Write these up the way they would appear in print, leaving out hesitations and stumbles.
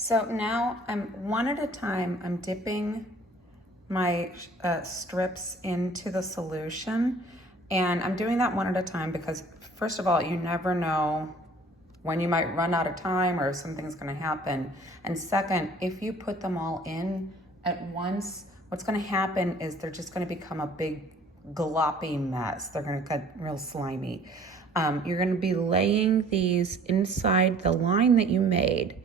So now I'm one at a time, I'm dipping my strips into the solution, and I'm doing that one at a time because first of all, you never know when you might run out of time or if something's going to happen. And second, if you put them all in at once, what's going to happen is they're just going to become a big gloppy mess. They're going to get real slimy. You're going to be laying these inside the line that you made.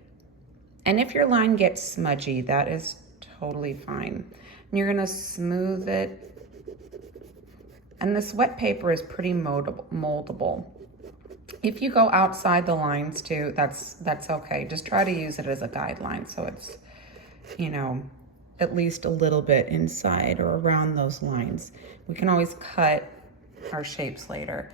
And if your line gets smudgy, that is totally fine. And you're gonna smooth it. And this wet paper is pretty moldable. If you go outside the lines too, that's okay. Just try to use it as a guideline so it's, you know, at least a little bit inside or around those lines. We can always cut our shapes later.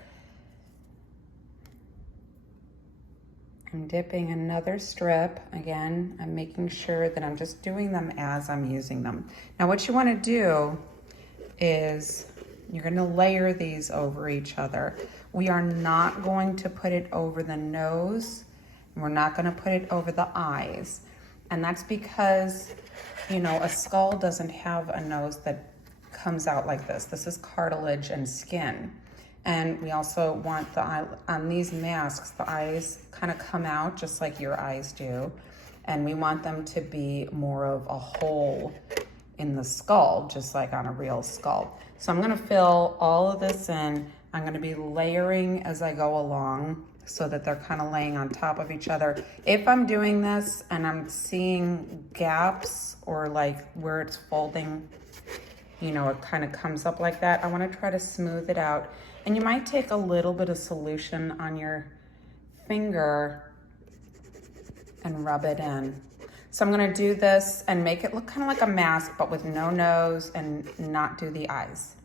I'm dipping another strip. Again, I'm making sure that I'm just doing them as I'm using them. Now what you want to do is you're going to layer these over each other. We are not going to put it over the nose. And we're not going to put it over the eyes. And that's because, you know, a skull doesn't have a nose that comes out like this. This is cartilage and skin. And we also want the eye, on these masks, the eyes kind of come out just like your eyes do. And we want them to be more of a hole in the skull, just like on a real skull. So I'm gonna fill all of this in. I'm gonna be layering as I go along so that they're kind of laying on top of each other. If I'm doing this and I'm seeing gaps or like where it's folding, you know, it kind of comes up like that, I wanna try to smooth it out. And you might take a little bit of solution on your finger and rub it in. So I'm gonna do this and make it look kind of like a mask, but with no nose and not do the eyes.